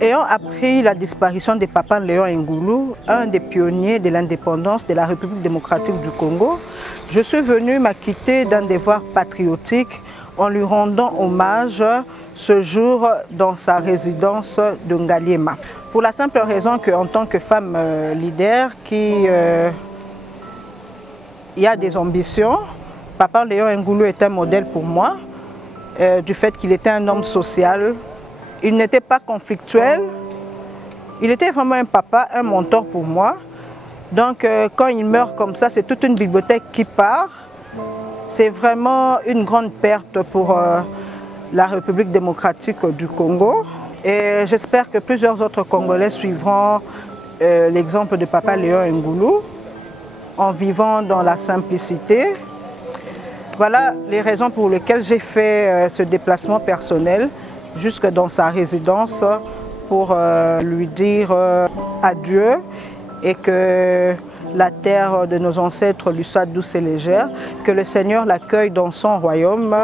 Ayant appris la disparition de Papa Léon Ngoulou, un des pionniers de l'indépendance de la République démocratique du Congo, je suis venue m'acquitter d'un devoir patriotique en lui rendant hommage ce jour dans sa résidence de Ngaliema. Pour la simple raison qu'en tant que femme leader qui a des ambitions, Papa Léon Ngoulou est un modèle pour moi, du fait qu'il était un homme social. Il n'était pas conflictuel, il était vraiment un papa, un mentor pour moi. Donc quand il meurt comme ça, c'est toute une bibliothèque qui part. C'est vraiment une grande perte pour la République démocratique du Congo. Et j'espère que plusieurs autres Congolais suivront l'exemple de Papa Léon Ngoulou en vivant dans la simplicité. Voilà les raisons pour lesquelles j'ai fait ce déplacement personnel jusque dans sa résidence pour lui dire adieu et que la terre de nos ancêtres lui soit douce et légère, que le Seigneur l'accueille dans son royaume.